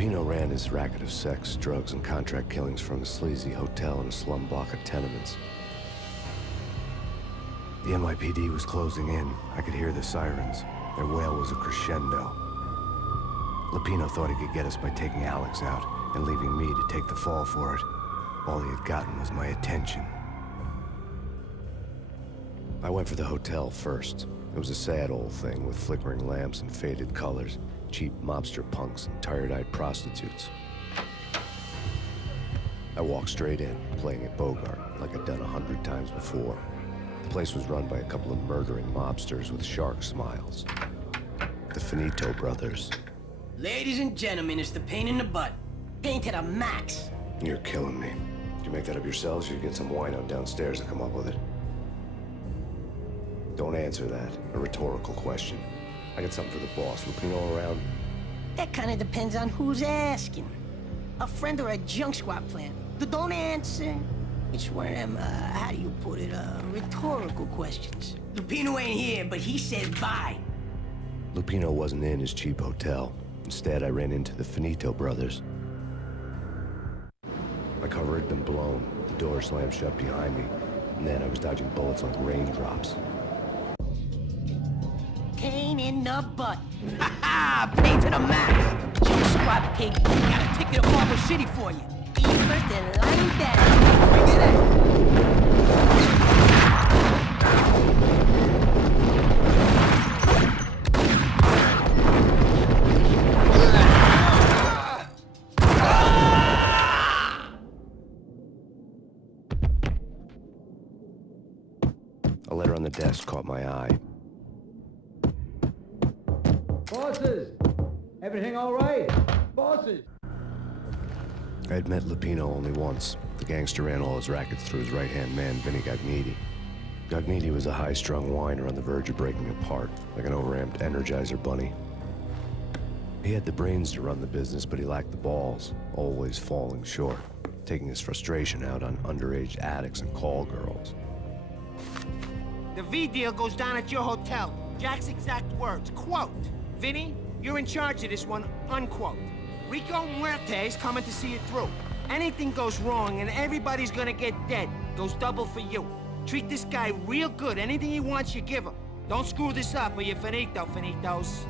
Lupino ran his racket of sex, drugs, and contract killings from a sleazy hotel in a slum block of tenements. The NYPD was closing in. I could hear the sirens. Their wail was a crescendo. Lupino thought he could get us by taking Alex out and leaving me to take the fall for it. All he had gotten was my attention. I went for the hotel first. It was a sad old thing with flickering lamps and faded colors, cheap mobster punks and tired-eyed prostitutes. I walked straight in, playing at Bogart, like I'd done 100 times before. The place was run by a couple of murdering mobsters with shark smiles. The Finito brothers. Ladies and gentlemen, it's the pain in the butt. Pain to the max. You're killing me. Did you make that up yourselves, or you get some wino downstairs to come up with it? Don't answer that. A rhetorical question. I got something for the boss. Lupino around? That kind of depends on who's asking. A friend or a junk squad plan. Don't answer. It's one of them, how do you put it, rhetorical questions. Lupino ain't here, but he said bye. Lupino wasn't in his cheap hotel. Instead, I ran into the Finito brothers. My cover had been blown. The door slammed shut behind me. And then I was dodging bullets like raindrops. Pain in the butt. Ha ha! Pain to the max. Junk squad pig. Got a ticket to Marble City for you. Eat first and line down. Bring it in. A letter on the desk caught my eye. Bosses! Everything all right? Bosses! I had met Lupino only once. The gangster ran all his rackets through his right-hand man, Vinny Gagniti. Gagniti was a high-strung whiner on the verge of breaking apart, like an overamped Energizer bunny. He had the brains to run the business, but he lacked the balls, always falling short, taking his frustration out on underage addicts and call girls. The V deal goes down at your hotel. Jack's exact words, quote, "Vinny, you're in charge of this one," unquote. Rico Muerte's coming to see it through. Anything goes wrong and everybody's gonna get dead. Goes double for you. Treat this guy real good. Anything he wants, you give him. Don't screw this up or you're finito, finitos.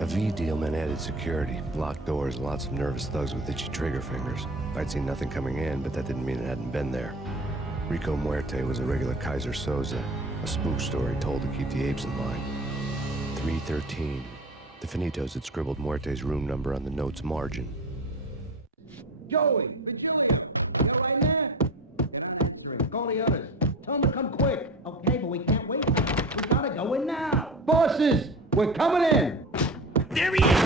A V deal meant added security, locked doors, and lots of nervous thugs with itchy trigger fingers. I'd seen nothing coming in, but that didn't mean it hadn't been there. Rico Muerte was a regular Kaiser Soze, a spook story told to keep the apes in line. 313. The Finitos had scribbled Muerte's room number on the note's margin. Joey, Vigility, you all right there? Get on that drink. Call the others. Tell them to come quick. Okay, but we can't wait. We gotta go in now. Bosses, we're coming in. There he is!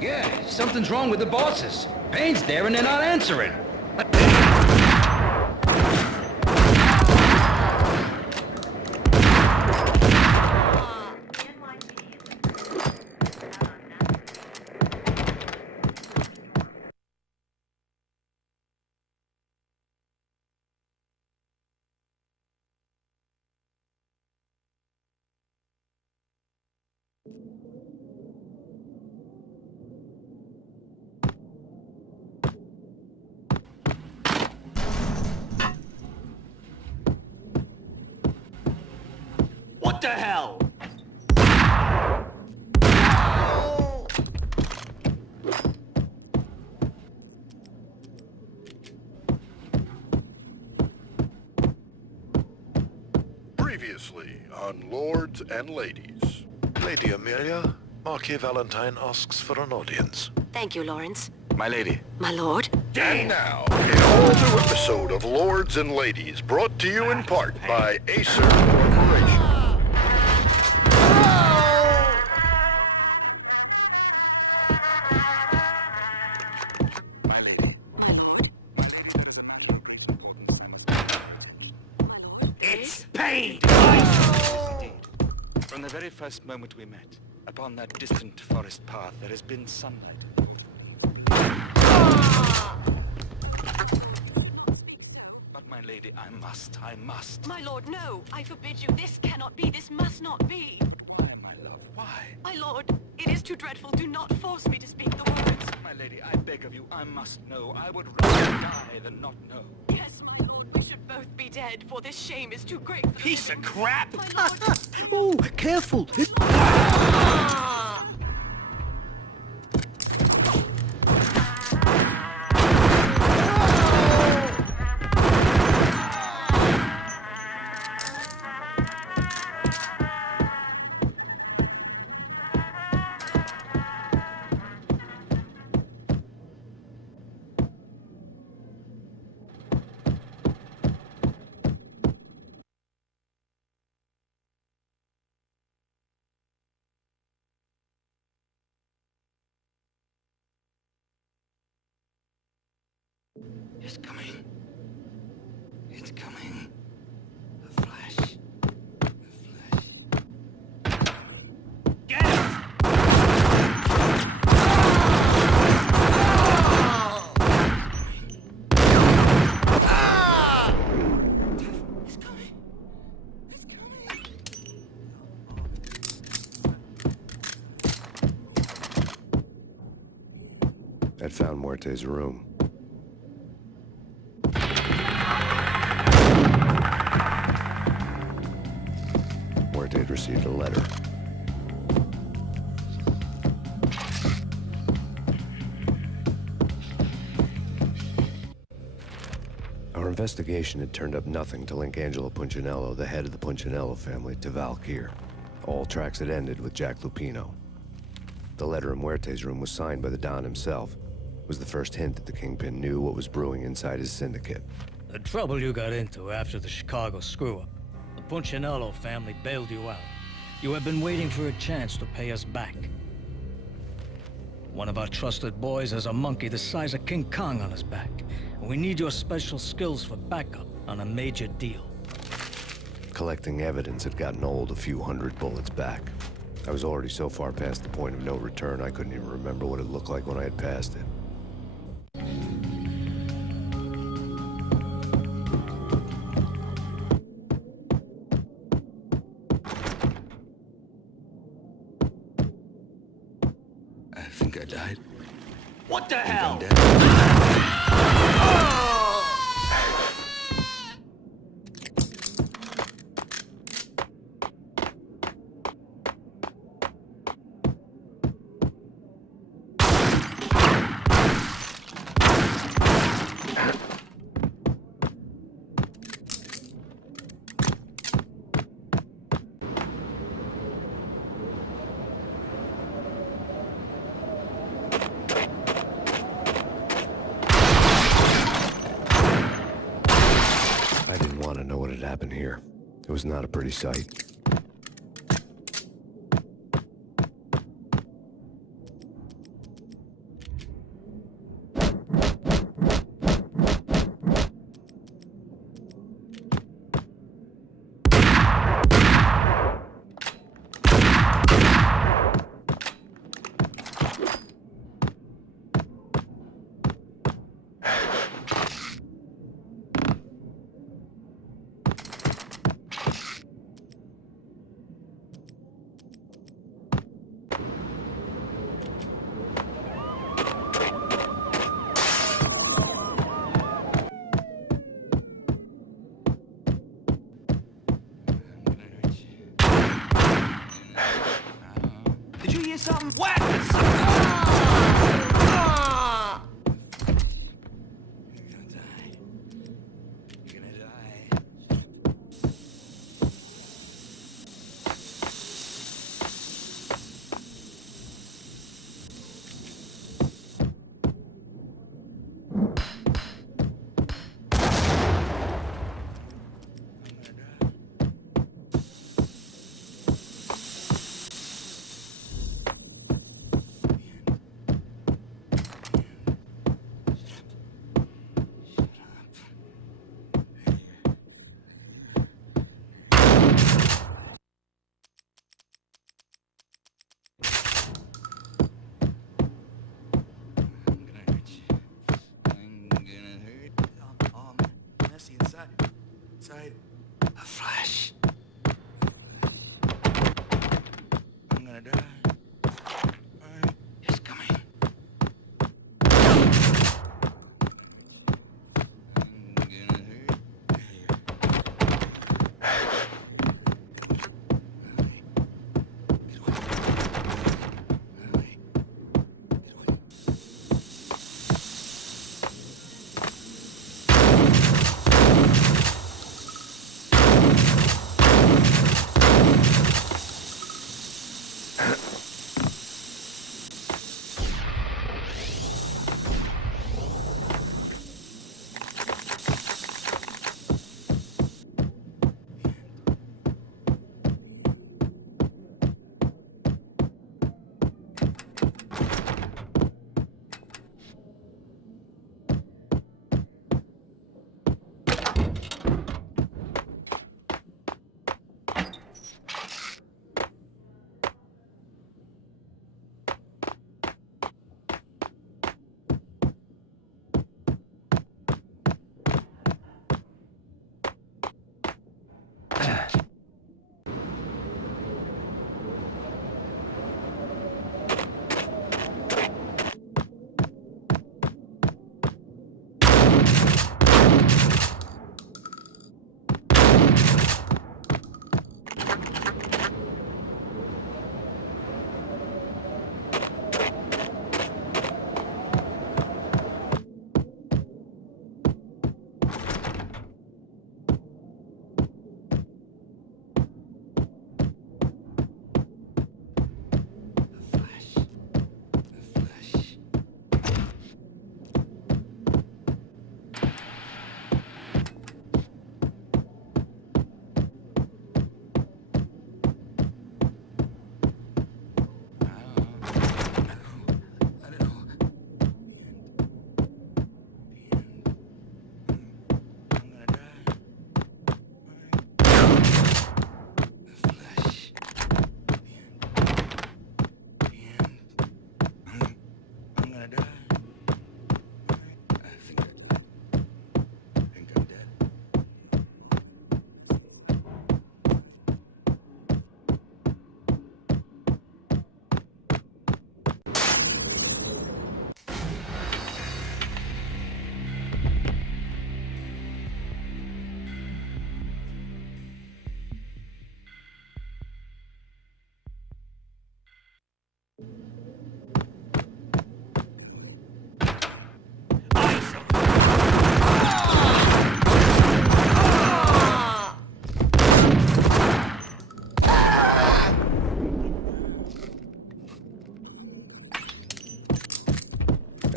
Yeah, something's wrong with the bosses. Payne's there and they're not answering. What the hell? Previously on Lords and Ladies. Lady Amelia, Marquis Valentine asks for an audience. Thank you, Lawrence. My lady. My lord? And now, an all-new episode of Lords and Ladies, brought to you in part by Acer Corporation. very first moment we met, upon that distant forest path, there has been sunlight. But my lady, I must. My lord, no! I forbid you. This cannot be. This must not be. Why, my love, why? My lord, it is too dreadful. Do not force me to speak the words. My lady, I beg of you, I must know. I would rather die than not know. Yes, my lord, we should both be dead, for this shame is too great for the Piece of living. crap! My lord, Ooh, careful. It's coming. It's coming. A flash. A flash. Get him! It's coming. It's coming. I'd found Muerte's room. Muerte had received a letter. Our investigation had turned up nothing to link Angelo Punchinello, the head of the Punchinello family, to Valkyr. All tracks had ended with Jack Lupino. The letter in Muerte's room was signed by the Don himself. It was the first hint that the Kingpin knew what was brewing inside his syndicate. The trouble you got into after the Chicago screw-up. The Punchinello family bailed you out. You have been waiting for a chance to pay us back. One of our trusted boys has a monkey the size of King Kong on his back. And we need your special skills for backup on a major deal. Collecting evidence had gotten old a few hundred bullets back. I was already so far past the point of no return, I couldn't even remember what it looked like when I had passed it. I think I died. What the I think hell? I'm dead. I didn't want to know what had happened here. It was not a pretty sight. Did you hear something? Weapons! You're gonna die. You're gonna die.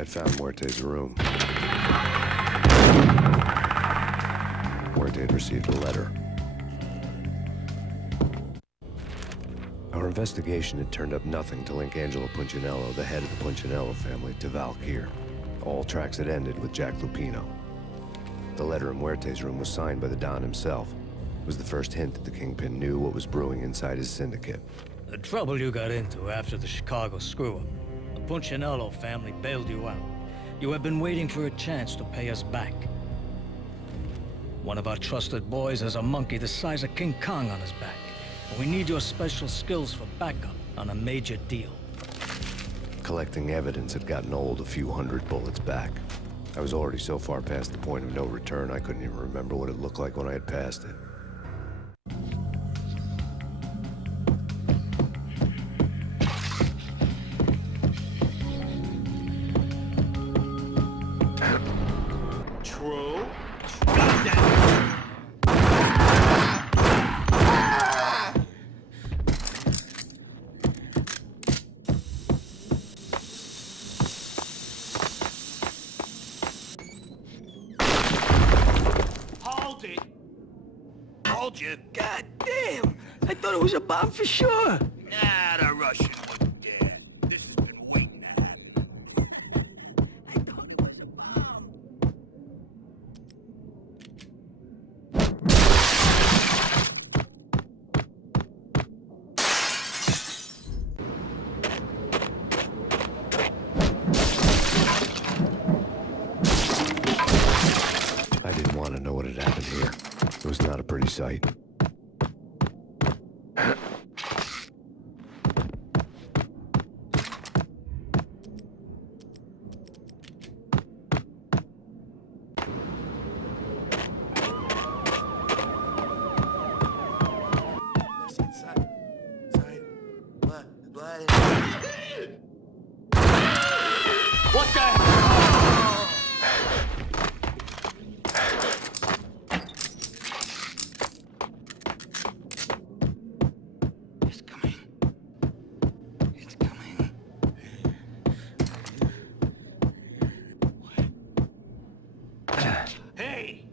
I'd found Muerte's room. Muerte had received a letter. Our investigation had turned up nothing to link Angelo Punchinello, the head of the Punchinello family, to Valkyr. All tracks had ended with Jack Lupino. The letter in Muerte's room was signed by the Don himself. It was the first hint that the Kingpin knew what was brewing inside his syndicate. The trouble you got into after the Chicago screw-up. The Punchinello family bailed you out. You have been waiting for a chance to pay us back. One of our trusted boys has a monkey the size of King Kong on his back. We need your special skills for backup on a major deal. Collecting evidence had gotten old a few hundred bullets back. I was already so far past the point of no return, I couldn't even remember what it looked like when I had passed it. True. Hold you. God damn! I thought it was a bomb for sure. Nah, the Russian was dead. This has been waiting to happen. I thought it was a bomb. I didn't want to know what had happened here. It was not a pretty sight. What the hell? It's coming. It's coming. Hey!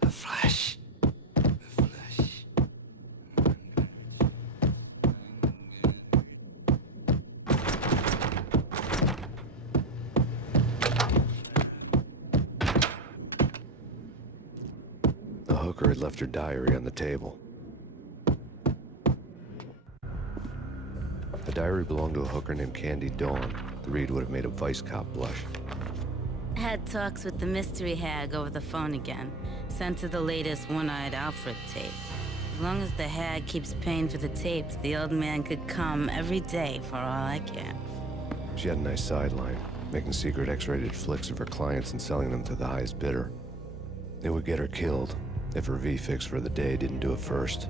The flash. The flash. The hooker had left her diary on the table. The diary belonged to a hooker named Candy Dawn. The read would have made a vice cop blush. Had talks with the mystery hag over the phone again. Sent her the latest One-Eyed Alfred tape. As long as the hag keeps paying for the tapes, the old man could come every day for all I care. She had a nice sideline, making secret X-rated flicks of her clients and selling them to the highest bidder. It would get her killed if her V-fix for the day didn't do it first.